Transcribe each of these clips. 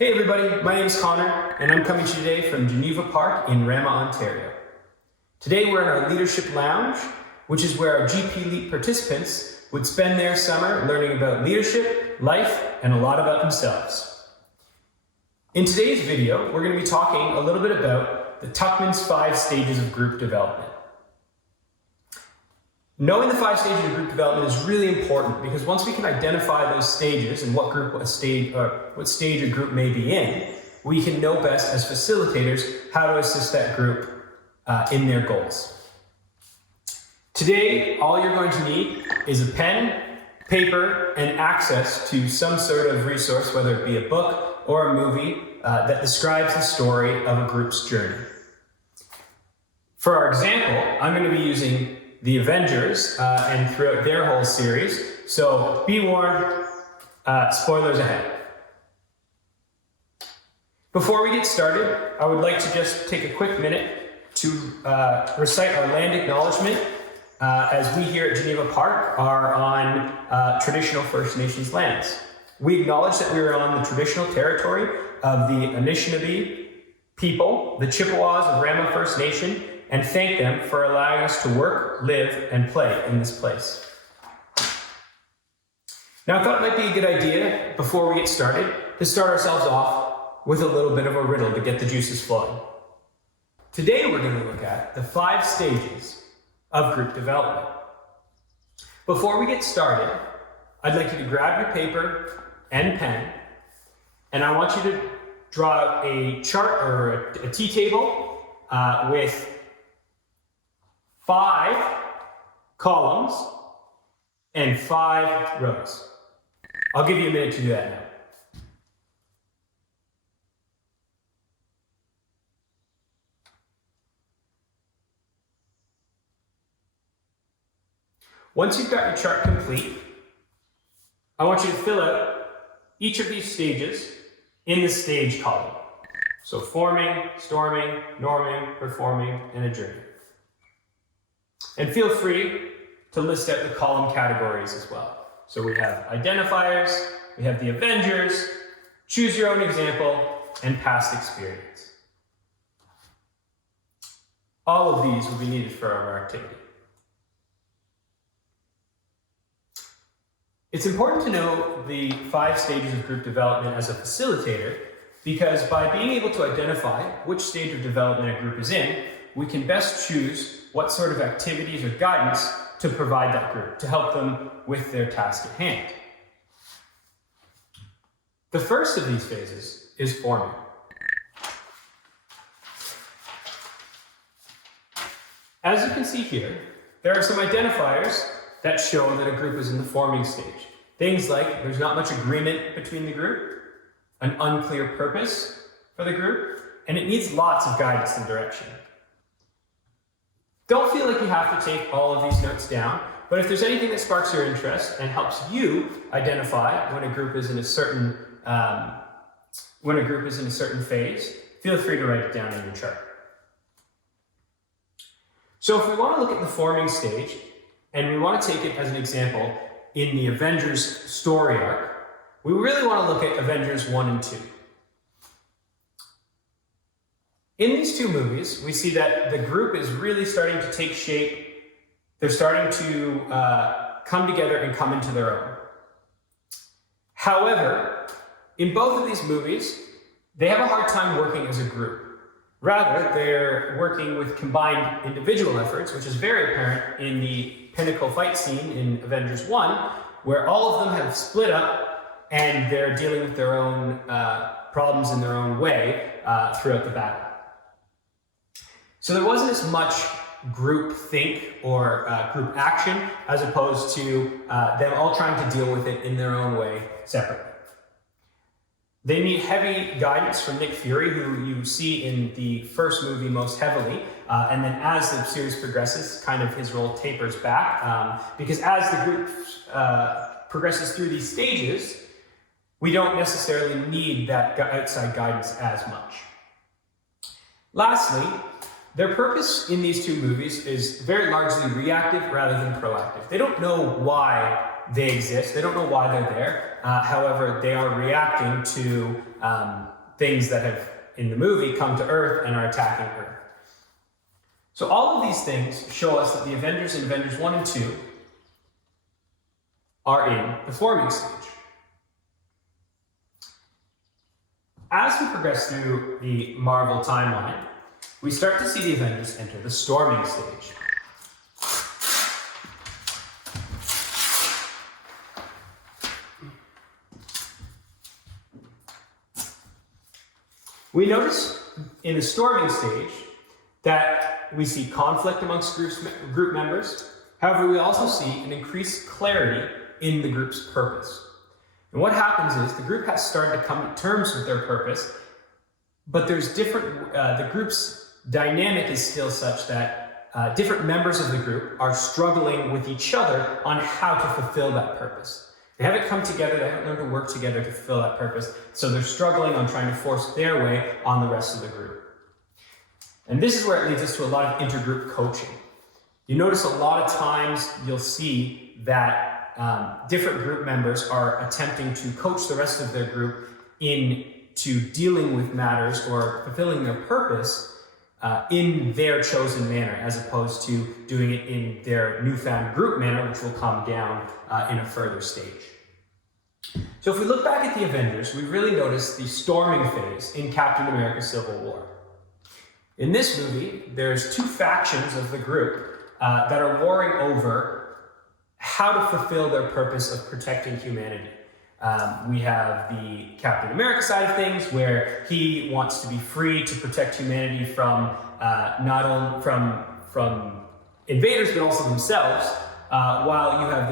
Hey everybody, my name is Connor and I'm coming to you today from Geneva Park in Rama, Ontario. Today we're in our Leadership Lounge, which is where our GP Leap participants would spend their summer learning about leadership, life, and a lot about themselves. In today's video, we're going to be talking a little bit about the Tuckman's 5 stages of group development. Knowing the 5 stages of group development is really important because once we can identify those stages and what stage a group may be in, we can know best as facilitators how to assist that group in their goals. Today, all you're going to need is a pen, paper, and access to some sort of resource, whether it be a book or a movie that describes the story of a group's journey. For our example, I'm going to be using the Avengers and throughout their whole series, so be warned, spoilers ahead. Before we get started, I would like to just take a quick minute to recite our land acknowledgement as we here at Geneva Park are on traditional First Nations lands. We acknowledge that we are on the traditional territory of the Anishinaabe people, the Chippewas of Rama First Nation, and thank them for allowing us to work, live, and play in this place. Now, I thought it might be a good idea, before we get started, to start ourselves off with a little bit of a riddle to get the juices flowing. Today, we're going to look at the 5 stages of group development. Before we get started, I'd like you to grab your paper and pen, and I want you to draw out a chart or a T-table with 5 columns and 5 rows. I'll give you a minute to do that now. Once you've got your chart complete, I want you to fill out each of these stages in the stage column. So forming, storming, norming, performing, and adjourning. And feel free to list out the column categories as well. So we have identifiers, we have the Avengers, choose your own example, and past experience. All of these will be needed for our activity. It's important to know the 5 stages of group development as a facilitator because by being able to identify which stage of development a group is in, we can best choose what sort of activities or guidance to provide that group to help them with their task at hand. The first of these phases is forming. As you can see here, there are some identifiers that show that a group is in the forming stage. Things like there's not much agreement between the group, an unclear purpose for the group, and it needs lots of guidance and direction. Don't feel like you have to take all of these notes down, but if there's anything that sparks your interest and helps you identify when a group is in a certain phase, feel free to write it down in your chart. So if we want to look at the forming stage, and we want to take it as an example in the Avengers story arc, we really want to look at Avengers 1 and 2. In these 2 movies, we see that the group is really starting to take shape. They're starting to come together and come into their own. However, in both of these movies, they have a hard time working as a group. Rather, they're working with combined individual efforts, which is very apparent in the pinnacle fight scene in Avengers 1, where all of them have split up and they're dealing with their own problems in their own way throughout the battle. So there wasn't as much group think or group action as opposed to them all trying to deal with it in their own way separately. They need heavy guidance from Nick Fury, who you see in the first movie most heavily, and then as the series progresses, kind of his role tapers back, because as the group progresses through these stages, we don't necessarily need that outside guidance as much. Lastly, their purpose in these 2 movies is very largely reactive rather than proactive. They don't know why they exist. They don't know why they're there. However, they are reacting to things that have, in the movie, come to Earth and are attacking Earth. So all of these things show us that the Avengers in Avengers 1 and 2 are in the forming stage. As we progress through the Marvel timeline, we start to see the Avengers enter the storming stage. We notice in the storming stage that we see conflict amongst group members. However, we also see an increased clarity in the group's purpose. And what happens is the group has started to come to terms with their purpose, but there's different, the group's dynamic is still such that different members of the group are struggling with each other on how to fulfill that purpose. They haven't come together, they haven't learned to work together to fulfill that purpose, so they're struggling on trying to force their way on the rest of the group. And this is where it leads us to a lot of intergroup coaching. You notice a lot of times you'll see that different group members are attempting to coach the rest of their group into dealing with matters or fulfilling their purpose in their chosen manner, as opposed to doing it in their newfound group manner, which will come down in a further stage. So if we look back at the Avengers, we really notice the storming phase in Captain America Civil War. In this movie, there's two factions of the group that are warring over how to fulfill their purpose of protecting humanity. We have the Captain America side of things, where he wants to be free to protect humanity from not only from invaders, but also themselves. While you have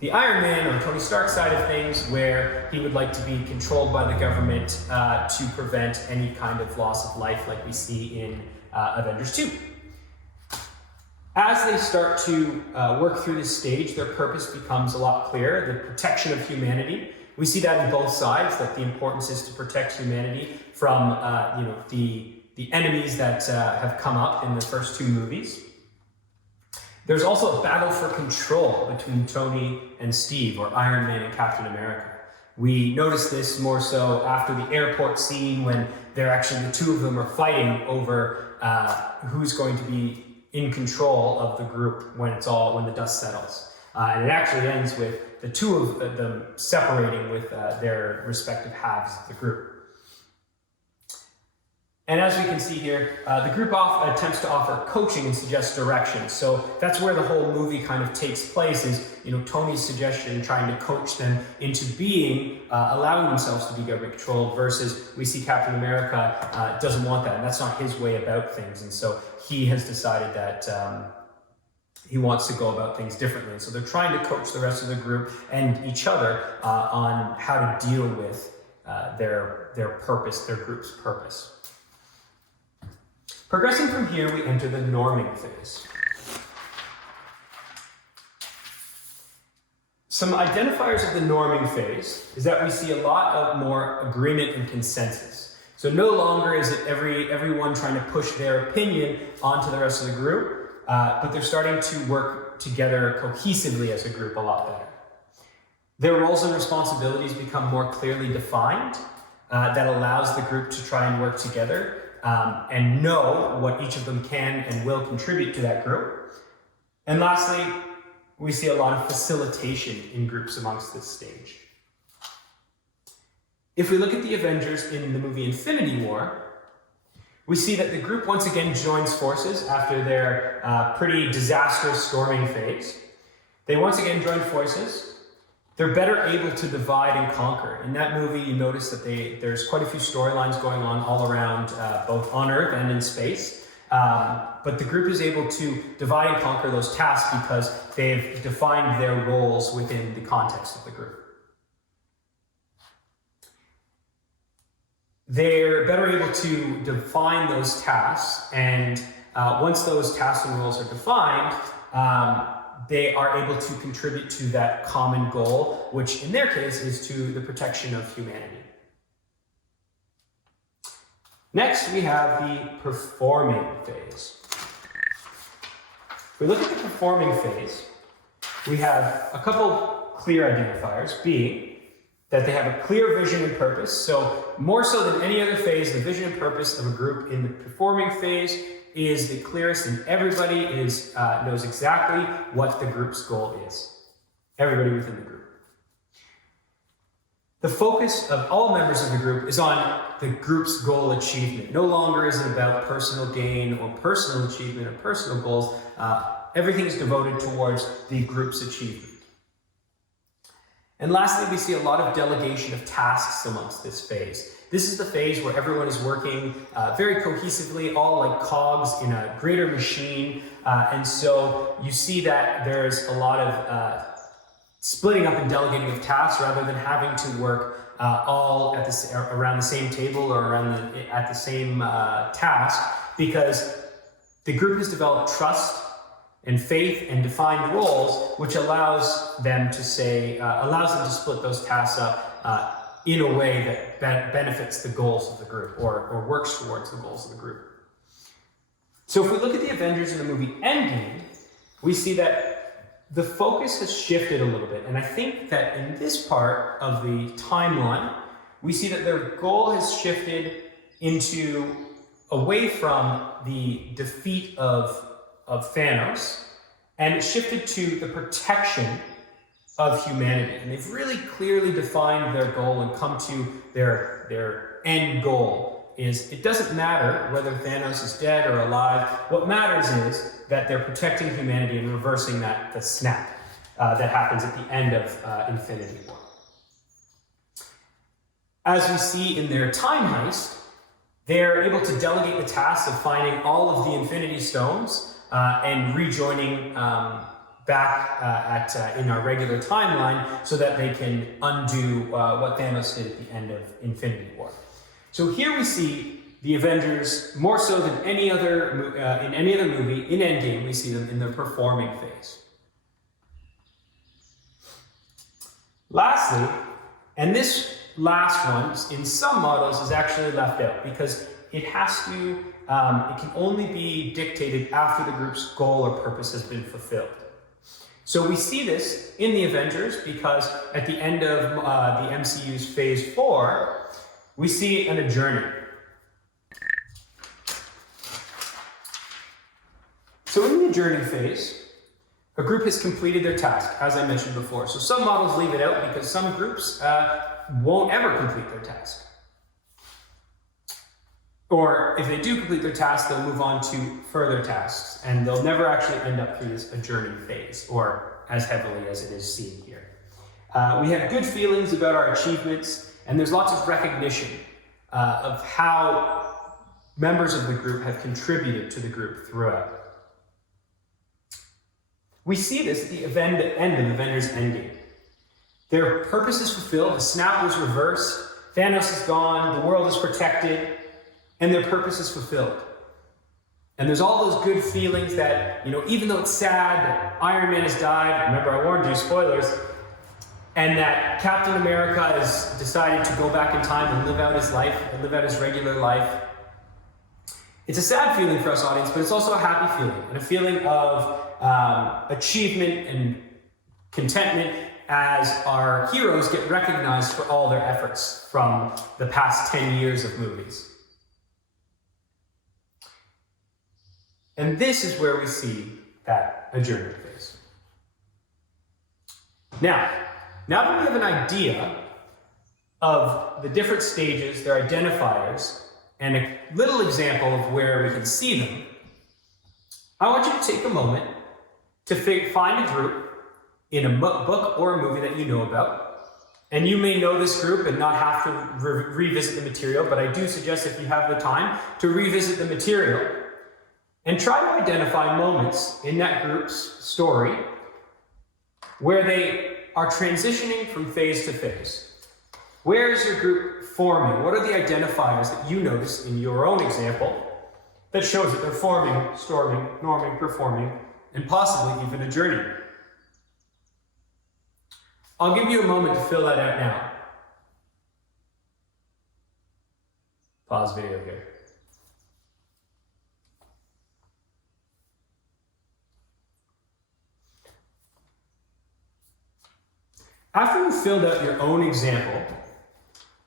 the Iron Man or Tony Stark side of things, where he would like to be controlled by the government to prevent any kind of loss of life, like we see in Avengers 2. As they start to work through this stage, their purpose becomes a lot clearer, the protection of humanity. We see that in both sides, that the importance is to protect humanity from the enemies that have come up in the first two movies. There's also a battle for control between Tony and Steve, or Iron Man and Captain America. We notice this more so after the airport scene, when the two of them are fighting over who's going to be in control of the group when the dust settles. And it actually ends with the two of them separating with their respective halves of the group. And as we can see here, the group attempts to offer coaching and suggest direction. So that's where the whole movie kind of takes place, is Tony's suggestion, trying to coach them into allowing themselves to be government controlled, versus we see Captain America doesn't want that, and that's not his way about things. And so he has decided that he wants to go about things differently. And so they're trying to coach the rest of the group and each other on how to deal with their purpose, their group's purpose. Progressing from here, we enter the norming phase. Some identifiers of the norming phase is that we see a lot of more agreement and consensus. So no longer is it everyone trying to push their opinion onto the rest of the group, but they're starting to work together cohesively as a group a lot better. Their roles and responsibilities become more clearly defined. That allows the group to try and work together and know what each of them can and will contribute to that group. And lastly, we see a lot of facilitation in groups amongst this stage. If we look at the Avengers in the movie Infinity War, we see that the group once again joins forces after their pretty disastrous storming phase. They once again join forces. They're better able to divide and conquer. In that movie, you notice that there's quite a few storylines going on all around, both on Earth and in space. But the group is able to divide and conquer those tasks because they've defined their roles within the context of the group. They're better able to define those tasks, and once those tasks and roles are defined, they are able to contribute to that common goal, which in their case is to the protection of humanity. Next, we have the performing phase. If we look at the performing phase, we have a couple clear identifiers, being that they have a clear vision and purpose. So more so than any other phase, the vision and purpose of a group in the performing phase is the clearest, and everybody knows exactly what the group's goal is. Everybody within the group. The focus of all members of the group is on the group's goal achievement. No longer is it about personal gain or personal achievement or personal goals. Everything is devoted towards the group's achievement. And lastly, we see a lot of delegation of tasks amongst this phase. This is the phase where everyone is working very cohesively, all like cogs in a greater machine. And so you see that there's a lot of splitting up and delegating of tasks rather than having to work all at around the same table or at the same task, because the group has developed trust and faith and defined roles, which allows them to split those tasks up in a way that benefits the goals of the group or works towards the goals of the group. So if we look at the Avengers in the movie Endgame, we see that the focus has shifted a little bit. And I think that in this part of the timeline, we see that their goal has shifted away from the defeat of Thanos, and it shifted to the protection of humanity. And they've really clearly defined their goal and come to their end goal. It doesn't matter whether Thanos is dead or alive. What matters is that they're protecting humanity and reversing the snap that happens at the end of Infinity War. As we see in their time heist, they're able to delegate the task of finding all of the Infinity Stones and rejoining back in our regular timeline so that they can undo what Thanos did at the end of Infinity War. So here we see the Avengers more so than in any other movie. In Endgame, we see them in their performing phase. Lastly, and this last one in some models is actually left out because it can only be dictated after the group's goal or purpose has been fulfilled. So we see this in the Avengers because at the end of the MCU's Phase 4, we see it in a journey. So in the journey phase, a group has completed their task, as I mentioned before. So some models leave it out because some groups won't ever complete their task. Or if they do complete their task, they'll move on to further tasks, and they'll never actually end up through a journey phase, or as heavily as it is seen here. We have good feelings about our achievements, and there's lots of recognition of how members of the group have contributed to the group throughout. We see this at the end of Avengers Endgame. Their purpose is fulfilled, the snap was reversed, Thanos is gone, the world is protected, and their purpose is fulfilled. And there's all those good feelings that, even though it's sad that Iron Man has died, remember I warned you, spoilers, and that Captain America has decided to go back in time and live out his life, and live out his regular life. It's a sad feeling for us audience, but it's also a happy feeling, and a feeling of achievement and contentment as our heroes get recognized for all their efforts from the past 10 years of movies. And this is where we see that a journey phase. Now that we have an idea of the different stages, their identifiers, and a little example of where we can see them, I want you to take a moment to find a group in a book or a movie that you know about. And you may know this group and not have to revisit the material, but I do suggest if you have the time to revisit the material and try to identify moments in that group's story where they are transitioning from phase to phase. Where is your group forming? What are the identifiers that you notice in your own example that shows that they're forming, storming, norming, performing, and possibly even a journey? I'll give you a moment to fill that out now. Pause video here. After you've filled out your own example,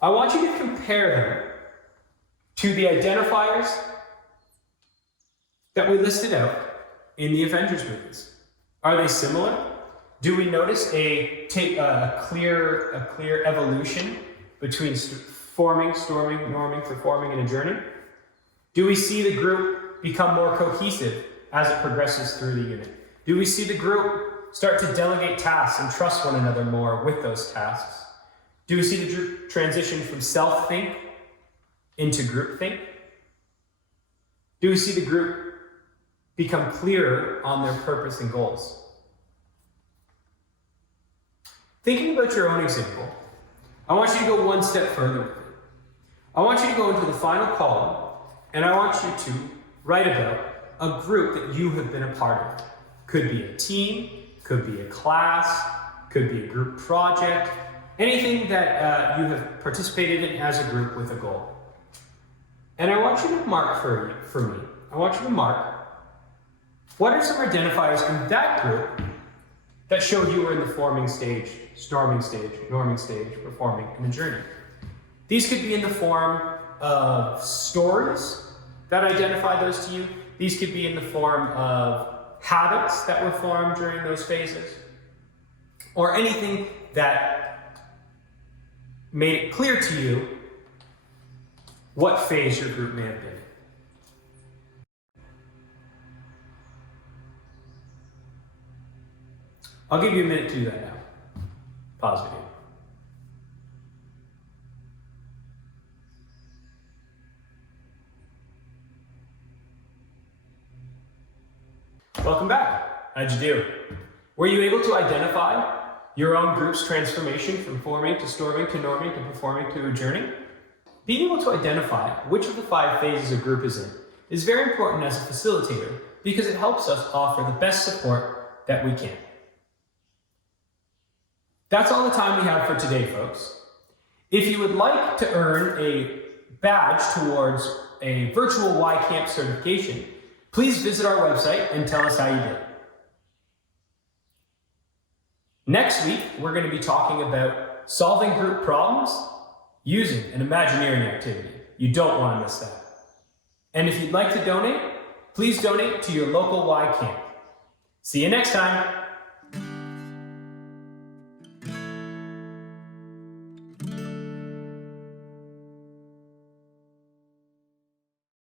I want you to compare them to the identifiers that we listed out in the Avengers movies. Are they similar? Do we notice a clear evolution between forming, storming, norming, performing, and adjourning? Do we see the group become more cohesive as it progresses through the unit? Do we see the group start to delegate tasks and trust one another more with those tasks? Do we see the transition from self-think into groupthink? Do we see the group become clearer on their purpose and goals? Thinking about your own example, I want you to go one step further with it. I want you to go into the final column, and I want you to write about a group that you have been a part of. Could be a team, could be a class, could be a group project, anything that you have participated in as a group with a goal. And I want you to mark for me, I want you to mark what are some identifiers in that group that showed you were in the forming stage, storming stage, norming stage, performing, and adjourning. These could be in the form of stories that identify those to you. These could be in the form of habits that were formed during those phases, or anything that made it clear to you what phase your group may have been in. I'll give you a minute to do that now. Pause video. Welcome back. How'd you do? Were you able to identify your own group's transformation from forming to storming to norming to performing to adjourning? Being able to identify which of the 5 phases a group is in is very important as a facilitator because it helps us offer the best support that we can. That's all the time we have for today, folks. If you would like to earn a badge towards a virtual YCamp certification, please visit our website and tell us how you did. Next week, we're going to be talking about solving group problems using an Imagineering activity. You don't want to miss that. And if you'd like to donate, please donate to your local YCamp. See you next time.